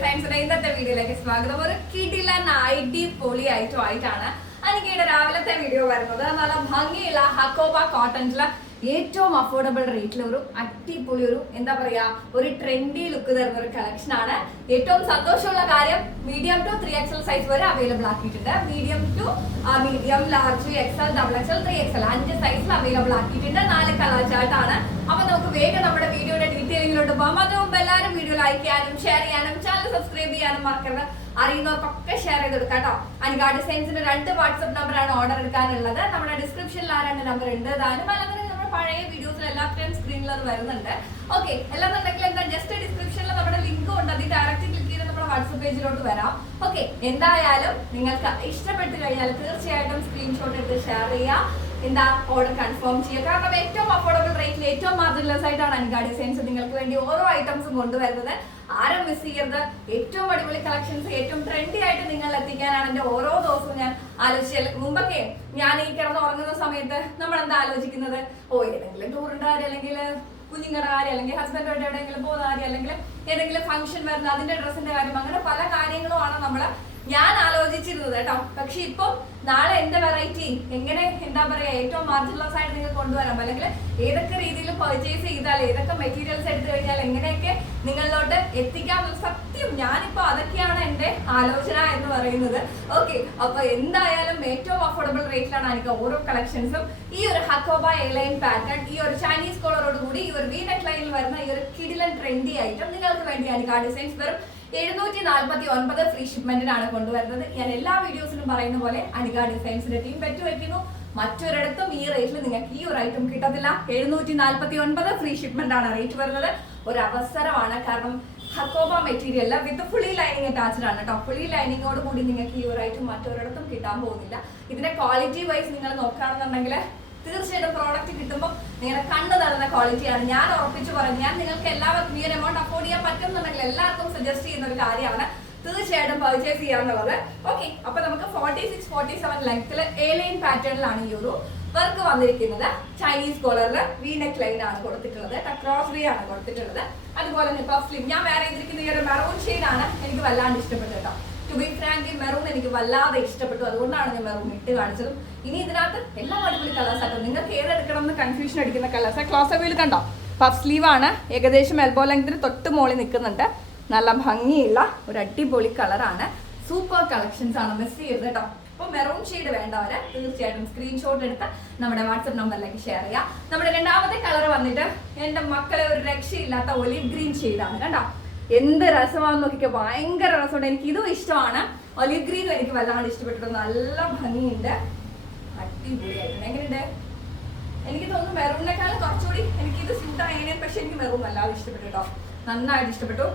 സയൻസിന്റെ ഇന്നത്തെ വീഡിയോയിലേക്ക് സ്വാഗതം. ഒരു കിടിലൻ പൊളി ഐറ്റം ആയിട്ടാണ് അനികയുടെ രാവിലത്തെ വീഡിയോ വരുന്നത്. നല്ല ഭംഗിയുള്ള ഹക്കോബ കോട്ടണിലെ ഏറ്റവും അഫോർഡബിൾ റേറ്റിൽ ഒരു അടിപൊളി ഒരു എന്താ പറയാ ഒരു ട്രെൻഡി ലുക്ക് തരുന്ന ഒരു കളക്ഷൻ ആണ്. ഏറ്റവും സന്തോഷമുള്ള കാര്യം medium to three XL size വരെ അവൈലബിൾ ആക്കിയിട്ടുണ്ട്. Medium to medium large XL double XL three XL അഞ്ച് സൈസിൽ അവൈലബിൾ ആക്കിയിട്ടുണ്ട്. നാല് കളർ അപ്പൊ നമുക്ക് വേഗം നമ്മുടെ വീഡിയോയുടെ ഡീറ്റെയിലിങ്ങിലോട്ട് പോകാം. അതിനു മുമ്പ് എല്ലാവരും വീഡിയോ ലൈക്ക് ചെയ്യാനും ഷെയർ ചെയ്യാനും ചാനൽ സബ്സ്ക്രൈബ് ചെയ്യാനും മറക്കരുത്. അറിയുന്നവർക്കൊക്കെ ഷെയർ ചെയ്ത് കൊടുക്കാം കേട്ടോ. അനികാ ഡിസൈൻസിന്റെ രണ്ട് വാട്സ്ആപ്പ് നമ്പറാണ് ഓർഡർ എടുക്കാനുള്ളത്. നമ്മുടെ ഡിസ്ക്രിപ്ഷനിൽ ആ രണ്ട് നമ്പർ ഉണ്ട്. താനും നമ്മുടെ പഴയ വീഡിയോസിൽ എല്ലാത്തിനും സ്ക്രീനിൽ അത് വരുന്നുണ്ട്. ഓക്കെ എല്ലാന്നുണ്ടെങ്കിൽ എന്താ ജസ്റ്റ് ഡിസ്ക്രിപ്ഷനിൽ നമ്മുടെ ലിങ്ക് ഉണ്ട്. അതിൽ ഡയറക്റ്റ് ക്ലിക്ക് ചെയ്ത് നമ്മുടെ വാട്സപ്പ് പേജിലോട്ട് വരാം. ഓക്കെ എന്തായാലും നിങ്ങൾക്ക് ഇഷ്ടപ്പെട്ട് കഴിഞ്ഞാൽ തീർച്ചയായിട്ടും സ്ക്രീൻഷോട്ട് എടുത്ത് ഷെയർ ചെയ്യുക എന്താ ഓർഡർ കൺഫേം ചെയ്യുക? കാരണം ഏറ്റവും അഫോർഡബിൾ റേറ്റിൽ ഏറ്റവും മാർജിനലെസ് ആയിട്ടാണ് അനികാ ഡിസൈൻസ് നിങ്ങൾക്ക് വേണ്ടി ഓരോ ഐറ്റംസും കൊണ്ടുവരുന്നത്. ആരും മിസ് ചെയ്യരുത്. ഏറ്റവും അടിപൊളി കളക്ഷൻസ് ഏറ്റവും ട്രെൻഡി ആയിട്ട് നിങ്ങൾ എത്തിക്കാനാണ് എന്റെ ഓരോ ദിവസവും ഞാൻ ആലോചിച്ച. മുമ്പൊക്കെ ഞാൻ ഈ കിടന്ന് ഉറങ്ങുന്ന സമയത്ത് നമ്മൾ എന്താ ആലോചിക്കുന്നത്? ഓ ഏതെങ്കിലും ടൂറിന്റെ കാര്യം അല്ലെങ്കിൽ കുഞ്ഞുങ്ങളുടെ കാര്യം അല്ലെങ്കിൽ ഹസ്ബൻഡോട്ട് എവിടെയെങ്കിലും പോകുന്ന കാര്യം അല്ലെങ്കിൽ ഏതെങ്കിലും ഫംഗ്ഷൻ വരുന്ന അതിന്റെ ഡ്രസ്സിന്റെ കാര്യം അങ്ങനെ പല കാര്യങ്ങളുമാണ് നമ്മൾ ഞാൻ ആലോചിച്ചിരുന്നത് കേട്ടോ. പക്ഷെ ഇപ്പം നാളെ എന്റെ വെറൈറ്റി എങ്ങനെ എന്താ പറയാ ഏറ്റവും മാർജിനലസ് ആയിട്ട് നിങ്ങൾ കൊണ്ടുവരാം. അല്ലെങ്കിൽ ഏതൊക്കെ രീതിയിൽ പർച്ചേസ് ചെയ്താൽ ഏതൊക്കെ മെറ്റീരിയൽസ് എടുത്തു കഴിഞ്ഞാൽ എങ്ങനെയൊക്കെ നിങ്ങളിലോട്ട് എത്തിക്കാം സത്യം ഞാനിപ്പോ അതൊക്കെയാണ് എന്റെ ആലോചന എന്ന് പറയുന്നത്. ഓക്കെ അപ്പൊ എന്തായാലും ഏറ്റവും അഫോർഡബിൾ റേറ്റിലാണ് എനിക്ക് ഓരോ കളക്ഷൻസും ഈ ഒരു ഹക്കോബ എയർലൈൻ പാറ്റേൺ ഈ ഒരു ചൈനീസ് കോളറോട് കൂടി ഈ ഒരു വി ലൈനിൽ വരുന്ന ഈ ഒരു കിഡിലൻ ട്രെൻഡി ഐറ്റം നിങ്ങൾക്ക് വേണ്ടി എനിക്ക് ആ ഡിസൈൻസ് വെറും എഴുന്നൂറ്റി നാൽപ്പത്തി ഒൻപത് ഫ്രീ ഷിപ്മെന്റിനാണ് കൊണ്ടുവരുന്നത്. ഞാൻ എല്ലാ വീഡിയോസിലും പറയുന്ന പോലെ അനിക ഡിസൈൻസിന്റെ ടീം പെറ്റു വയ്ക്കുന്നു മറ്റൊരിടത്തും ഈ റേറ്റിൽ നിങ്ങൾക്ക് ഈ ഒരു ഐറ്റം കിട്ടത്തില്ല. എഴുന്നൂറ്റി നാൽപ്പത്തി ഒൻപത് ഫ്രീ ഷിപ്മെന്റ് ആണ് റേറ്റ് വരുന്നത്. ഒരു അവസരമാണ്. കാരണം hakoba material with fully lining attached ആണ് കേട്ടോ ഫുള്ളി ലൈനിങ്ങോട് കൂടി നിങ്ങൾക്ക് ഈ ഒരു ഐറ്റം മറ്റൊരിടത്തും കിട്ടാൻ പോകുന്നില്ല. ഇതിന്റെ ക്വാളിറ്റി വൈസ് നിങ്ങൾ നോക്കുകയാണെന്നുണ്ടെങ്കിൽ തീർച്ചയായിട്ടും പ്രോഡക്റ്റ് കിട്ടുമ്പോൾ നിങ്ങളുടെ കണ്ണ് തരുന്ന ക്വാളിറ്റിയാണ് ഞാൻ ഉറപ്പിച്ചു പറയും ഞാൻ നിങ്ങൾക്ക് എല്ലാവർക്കും ഈ ഒരു എമൗണ്ട് അഫോർഡ് ചെയ്യാൻ പറ്റുന്നുണ്ടെങ്കിൽ എല്ലാവർക്കും സജസ്റ്റ് ചെയ്യുന്ന ഒരു കാര്യമാണ് തീർച്ചയായിട്ടും പർച്ചേസ് ചെയ്യാന്നുള്ളത്. ഓക്കെ അപ്പൊ നമുക്ക് ഫോർട്ടി സിക്സ് ഫോർട്ടി സെവൻ ലെങ്ത്തിൽ എ ലൈൻ പാറ്റേണിലാണ് ഈ ഒരു വർക്ക് വന്നിരിക്കുന്നത്. ചൈനീസ് കോളറിൽ വി നെക്ക് ലൈൻ ആണ് കൊടുത്തിട്ടുള്ളത്. ക്രോസ് വി ആണ് കൊടുത്തിട്ടുള്ളത്. അതുപോലെ തന്നെ പഫ് സ്ലിം ഞാൻ വേറെ ചെയ്തിരിക്കുന്ന ഈ ഒരു മെറൂൺ ഷെയ്ഡ് ആണ് എനിക്ക് വല്ലാണ്ട് ഇഷ്ടപ്പെട്ടത് കേട്ടോ ടു ബി ഫ്രാങ്ക് മെറൂൺ എനിക്ക് വല്ലാതെ ഇഷ്ടപ്പെട്ടു. അതുകൊണ്ടാണ് ഞാൻ മെറൂൺ ഇട്ട് കാണിച്ചതും. ഇനി ഇതിനകത്ത് എല്ലാ അടിപൊളി കളേഴ്സ് ആട്ടോ നിങ്ങൾക്ക് ഏത് എടുക്കണം എന്ന് കൺഫ്യൂഷൻ അടിക്കുന്ന കളേഴ്സ് ക്ലോസ് വീൽ കണ്ടോ? പഫ് സ്ലീവ് ആണ്. ഏകദേശം എൽബോ ലെങ്ത്തിന് തൊട്ട് മോളിൽ നിൽക്കുന്നുണ്ട്. നല്ല ഭംഗിയുള്ള ഒരു അടിപൊളി കളറാണ് സൂപ്പർ കളക്ഷൻസ് ആണ്. മിസ് ചെയ്യരുത് കേട്ടോ. അപ്പോൾ മെറൂൺ ഷെയ്ഡ് വേണ്ടവരെ തീർച്ചയായിട്ടും സ്ക്രീൻഷോട്ട് എടുത്ത് നമ്മുടെ വാട്സപ്പ് നമ്പറിലേക്ക് ഷെയർ ചെയ്യാം. നമ്മുടെ രണ്ടാമത്തെ കളർ വന്നിട്ട് എന്റെ മക്കളെ ഒരു രക്ഷയില്ലാത്ത ഒലിവ് ഗ്രീൻ ഷെയ്ഡാണ് കണ്ടോ? എന്ത് രസമാണെന്ന് നോക്കിക്കോ ഭയങ്കര രസമുണ്ട്. എനിക്ക് ഇതും ഇഷ്ടമാണ്. ഒലിവ് ഗ്രീനും എനിക്ക് വല്ലാണ്ട് ഇഷ്ടപ്പെട്ടിട്ടുണ്ട്. നല്ല ഭംഗിയുണ്ട്. അടിപൊളിയായിട്ടുണ്ട്. എങ്ങനെയുണ്ട്? എനിക്ക് തോന്നുന്നു മെറൂണിനെക്കാളും കുറച്ചുകൂടി എനിക്ക് ഇത് സ്യൂട്ടാണ് ആയതിനെ പക്ഷെ എനിക്ക് മെറൂൺ വല്ലാതെ ഇഷ്ടപ്പെട്ടു കേട്ടോ. നന്നായിട്ട് ഇഷ്ടപ്പെട്ടു.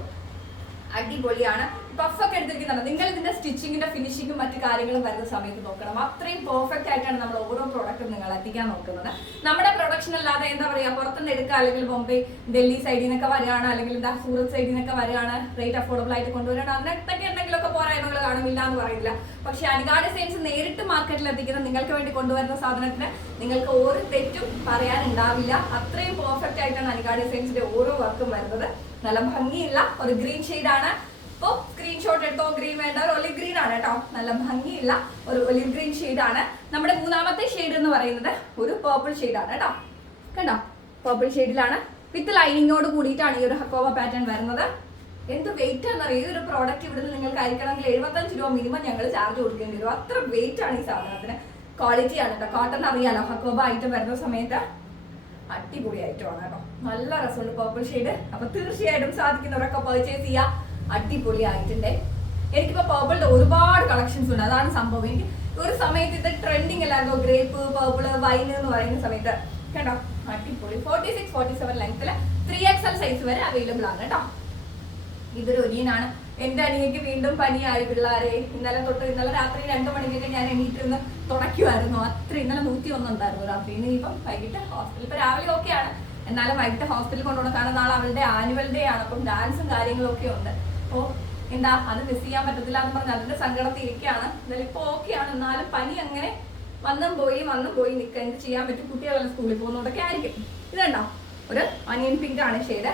അടിപൊളിയാണ്. പഫ് ഒക്കെ എടുത്തിരിക്കുന്നതാണ്. നിങ്ങൾ ഇതിന്റെ സ്റ്റിച്ചിങ്ങിന്റെ ഫിനിഷിങ്ങും മറ്റു കാര്യങ്ങളും വരുന്ന സമയത്ത് നോക്കണം. അത്രയും പെർഫെക്റ്റ് ആയിട്ടാണ് നമ്മൾ ഓരോ പ്രോഡക്റ്റും നിങ്ങൾ എത്തിക്കാൻ നോക്കുന്നത്. നമ്മുടെ പ്രൊഡക്ഷൻ അല്ലാതെ എന്താ പറയാ പുറത്തുനിന്ന് എടുക്കുക അല്ലെങ്കിൽ ബോംബെ ഡൽഹി സൈഡിൽ നിന്നൊക്കെ വരികയാണ് അല്ലെങ്കിൽ എന്താ സൂറത്ത് സൈഡിൽ നിന്നൊക്കെ വരികയാണ് റേറ്റ് അഫോർഡബിൾ ആയിട്ട് കൊണ്ടുവരികയാണ് അതിനൊക്കെ എന്തെങ്കിലുമൊക്കെ പോരായ്മകൾ കാണുമില്ല എന്ന് പറയില്ല പക്ഷെ അനികാ ഡിസൈൻസ് നേരിട്ട് മാർക്കറ്റിൽ എത്തിക്കുന്ന നിങ്ങൾക്ക് വേണ്ടി കൊണ്ടുവരുന്ന സാധനത്തിന് നിങ്ങൾക്ക് ഒരു തെറ്റും പറയാനുണ്ടാവില്ല. അത്രയും പെർഫെക്റ്റ് ആയിട്ടാണ് അനികാ ഡിസൈൻസിന്റെ ഓരോ വർക്കും വരുന്നത്. നല്ല ഭംഗിയുള്ള ഒരു ഗ്രീൻ അപ്പോൾ സ്ക്രീൻഷോട്ട് എടുത്തോ? ഗ്രീൻ വേണ്ട. ഒരു ഒലിവ് ഗ്രീൻ ആണ് കേട്ടോ. നല്ല ഭംഗിയുള്ള ഒരു ഒലിവ് ഗ്രീൻ ആണ്. നമ്മുടെ മൂന്നാമത്തെ ഷെയ്ഡ് എന്ന് പറയുന്നത് ഒരു പേർപ്പിൾ ആണ് കേട്ടോ. കണ്ടോ? പേർപ്പിൾ ഷെയ്ഡിലാണ് വിത്ത് ലൈനിങ്ങോട് കൂടിയിട്ടാണ് ഈ ഒരു ഹക്കോവ പാറ്റേൺ വരുന്നത്. എന്ത് വെയിറ്റ് ആണെന്നറിയോ? ഈ ഒരു പ്രോഡക്റ്റ് ഇവിടുന്ന് നിങ്ങൾക്ക് അയക്കണമെങ്കിൽ എഴുപത്തഞ്ച് രൂപ മിനിമം ഞങ്ങൾ ചാർജ് കൊടുക്കേണ്ടി വരും. അത്ര വെയിറ്റ് ആണ് ഈ സാധനത്തിന്. ക്വാളിറ്റി ആണ് കേട്ടോ. കോട്ടൺ അറിയാലോ ഹക്കോബ ഐറ്റം വരുന്ന സമയത്ത് അടിപൊളി ഐറ്റമാണ് കേട്ടോ. നല്ല രസമുണ്ട് പേർപ്പിൾ ഷെയ്ഡ് അപ്പൊ തീർച്ചയായിട്ടും സാധിക്കുന്നവരൊക്കെ പർച്ചേസ് ചെയ്യാം അടിപൊളി ആയിട്ടുണ്ട് എനിക്കിപ്പോ പേർപ്പിളിന്റെ ഒരുപാട് കളക്ഷൻസ് ഉണ്ട്. അതാണ് സംഭവം. എനിക്ക് ഒരു സമയത്ത് ഇത് ട്രെൻഡിങ് അല്ലായിരുന്നു. ഗ്രേപ്പ് പേർപ്പിൾ വൈൻ എന്ന് പറയുന്ന സമയത്ത്. കേട്ടോ അടിപൊളി. ഫോർട്ടി സിക്സ് ഫോർട്ടി സെവൻ ലെങ്ത്തിൽ ത്രീ എക്സ് എൽ സൈസ് വരെ അവൈലബിൾ ആണ് കേട്ടോ. ഇതൊരു ഒനിയനാണ്. എന്റെ അനിയക്ക് വീണ്ടും പനിയായി പിള്ളേരെ. ഇന്നലെ തൊട്ട് ഇന്നലെ രാത്രി രണ്ടു മണിക്കൊക്കെ ഞാൻ എണീറ്റിരുന്ന് തുടയ്ക്കുമായിരുന്നു അത്ര ഇന്നലെ നൂറ്റി ഒന്നുണ്ടായിരുന്നു രാത്രി. ഇനിയിപ്പം വൈകിട്ട് ഹോസ്പിറ്റൽ ഇപ്പൊ രാവിലെ ഓക്കെയാണ് എന്നാലും വൈകിട്ട് ഹോസ്പിറ്റലിൽ കൊണ്ടുപോകണം. കാരണം നാളെ അവളുടെ ആനുവൽ ഡേ ആണ്. അപ്പം ഡാൻസും കാര്യങ്ങളും ഒക്കെ ഉണ്ട്. അപ്പോൾ എന്താ അത് മിസ് ചെയ്യാൻ പറ്റത്തില്ല എന്ന് പറഞ്ഞ അതിന്റെ സങ്കടത്തിൽ ഇരിക്കുകയാണ്. എന്നാലും ഇപ്പൊ ഓക്കെയാണ് എന്നാലും പനി അങ്ങനെ വന്നും പോയി വന്നും പോയി നിൽക്കുക. എന്ത് ചെയ്യാൻ പറ്റും? കുട്ടികളെല്ലാം സ്കൂളിൽ പോകുന്നതൊക്കെ ആയിരിക്കും. ഇത് കണ്ടോ? ഒരു അനിയൻ പിങ്ക് ആണ്. ഷെയ്ഡ്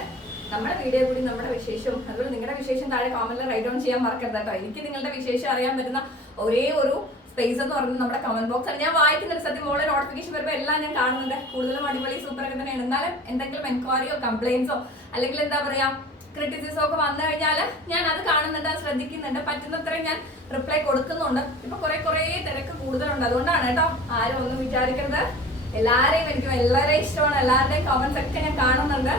നമ്മുടെ വീഡിയോ കൂടി നമ്മുടെ വിശേഷവും അതുപോലെ നിങ്ങളുടെ വിശേഷം താഴെ കോമന്റിൽ റൈറ്റ് ഡൗൺ ചെയ്യാൻ മറക്കരുത് കേട്ടോ. എനിക്ക് നിങ്ങളുടെ വിശേഷം അറിയാൻ പറ്റുന്ന ഒരേ ഒരു സ്പേസ് എന്ന് പറയുന്നത് നമ്മുടെ കമന്റ് ബോക്സ് ആണ്. ഞാൻ വായിക്കുന്നുണ്ട് സത്യം മോളെ നോട്ടിഫിക്കേഷൻ വരുമ്പോൾ എല്ലാം ഞാൻ കാണുന്നുണ്ട്. കൂടുതലും അടിപൊളി സൂപ്പർ ഒക്കെ തന്നെയാണ്. എന്നാലും എന്തെങ്കിലും എൻക്വയറിയോ കംപ്ലൈൻസോ അല്ലെങ്കിൽ എന്താ പറയാ ക്രിറ്റിസിസോ ഒക്കെ വന്നു കഴിഞ്ഞാൽ ഞാൻ അത് കാണുന്നുണ്ട് അത് ശ്രദ്ധിക്കുന്നുണ്ട്. പറ്റുന്നത്രയും ഞാൻ റിപ്ലൈ കൊടുക്കുന്നുണ്ട്. ഇപ്പൊ കുറെ കുറെ തിരക്ക് കൂടുതലുണ്ട്. അതുകൊണ്ടാണ് കേട്ടോ ആരും ഒന്നും വിചാരിക്കരുത്. എല്ലാരെയും എനിക്ക് എല്ലാവരെയും ഇഷ്ടമാണ്. എല്ലാവരുടെയും കമന്റ്സ് ഒക്കെ ഞാൻ കാണുന്നുണ്ട്.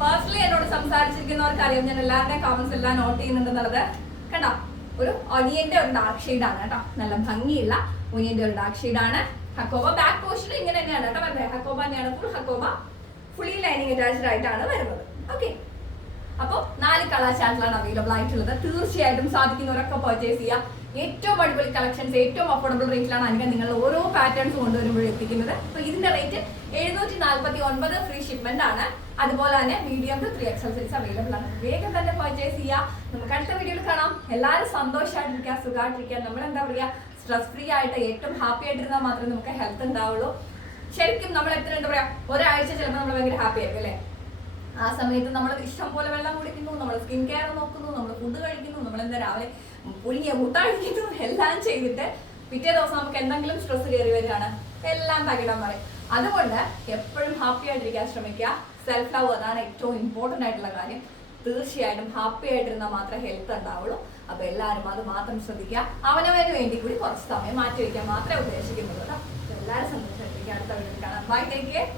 പേഴ്സണലി എന്നോട് സംസാരിച്ചിരിക്കുന്നവർക്ക് അറിയാം ഞാൻ എല്ലാവരുടെയും കമന്റ്സ് എല്ലാം നോട്ട് ചെയ്യുന്നുണ്ടെന്നുള്ളത് കേട്ടോ ഒരു ഒനിയന്റെ ഒരു ഡാർക്ക് ഷെയ്ഡ് ആണ് കേട്ടോ. നല്ല ഭംഗിയുള്ള ഒനിയന്റെ ഒരു ഡാർക്ക് ഷെയ്ഡ് ആണ്. ഹക്കോബ ബാക്ക് പോർഷൻ ഇങ്ങനെ തന്നെയാണ് കേട്ടോ വരുന്നത് ഹക്കോബ തന്നെയാണ് full Hakoba fully lining attached ആയിട്ടാണ് വരുന്നത്. ഓക്കെ അപ്പോൾ നാല് ചാർട്ടിലാണ് അവൈലബിൾ ആയിട്ടുള്ളത്. തീർച്ചയായിട്ടും സാധിക്കുന്നവരൊക്കെ പർച്ചേസ് ചെയ്യാം ഏറ്റവും അടിപൊളി കളക്ഷൻസ് ഏറ്റവും അഫോർഡബിൾ റേറ്റിലാണ് അനിക നിങ്ങൾ ഓരോ പാറ്റേൺസ് കൊണ്ടുവരുമ്പോൾ എത്തിക്കുന്നത്. അപ്പോൾ ഇതിന്റെ റേറ്റ് എഴുന്നൂറ്റി നാൽപ്പത്തി ഒൻപത് ഫ്രീ ഷിപ്മെന്റ് ആണ്. അതുപോലെ തന്നെ medium to three XL size available ആണ്. വേഗം തന്നെ പർച്ചേസ് ചെയ്യാം നമുക്ക് അടുത്ത വീഡിയോയിൽ കാണാം. എല്ലാവരും സന്തോഷമായിട്ടിരിക്കുക സുഖമായിട്ടിരിക്കുക. നമ്മൾ എന്താ പറയുക സ്ട്രെസ് ഫ്രീ ആയിട്ട് ഏറ്റവും ഹാപ്പി ആയിട്ടിരുന്നാൽ മാത്രമേ നമുക്ക് ഹെൽത്ത് ഉണ്ടാവുള്ളൂ. ശരിക്കും നമ്മൾ എത്ര എന്താ പറയാ ഒരാഴ്ച ചിലപ്പോൾ നമ്മൾ ഭയങ്കര ഹാപ്പി ആയിരിക്കും അല്ലേ? ആ സമയത്ത് നമ്മൾ ഇഷ്ടം പോലെ വെള്ളം കുടിക്കുന്നു നമ്മൾ സ്കിൻ കെയർ നോക്കുന്നു നമ്മൾ ഫുഡ് കഴിക്കുന്നു നമ്മൾ എന്താ രാവിലെ പുഴുങ്ങിയ മുട്ട കഴിക്കുന്നു എല്ലാം ചെയ്തിട്ട് പിറ്റേ ദിവസം നമുക്ക് എന്തെങ്കിലും സ്ട്രെസ് കയറി വരികയാണ്. എല്ലാം തകിടാൻ പറയും. അതുകൊണ്ട് എപ്പോഴും ഹാപ്പി ആയിട്ടിരിക്കാൻ ശ്രമിക്കുക. സെൽഫ് ലവ് അതാണ് ഏറ്റവും ഇമ്പോർട്ടന്റ് ആയിട്ടുള്ള കാര്യം. തീർച്ചയായിട്ടും ഹാപ്പി ആയിട്ടിരുന്നാൽ മാത്രമേ ഹെൽത്ത് ഉണ്ടാവുള്ളൂ. അപ്പൊ എല്ലാവരും അത് മാത്രം ശ്രദ്ധിക്കുക. അവനവന് വേണ്ടി കൂടി കുറച്ച് സമയം മാറ്റി വയ്ക്കാൻ മാത്രമേ ഉദ്ദേശിക്കുന്നുള്ളൂ എല്ലാവരും സന്തോഷമായിട്ടിരിക്കുക. അടുത്ത വീട്ടിൽ കാണാം. Bye take care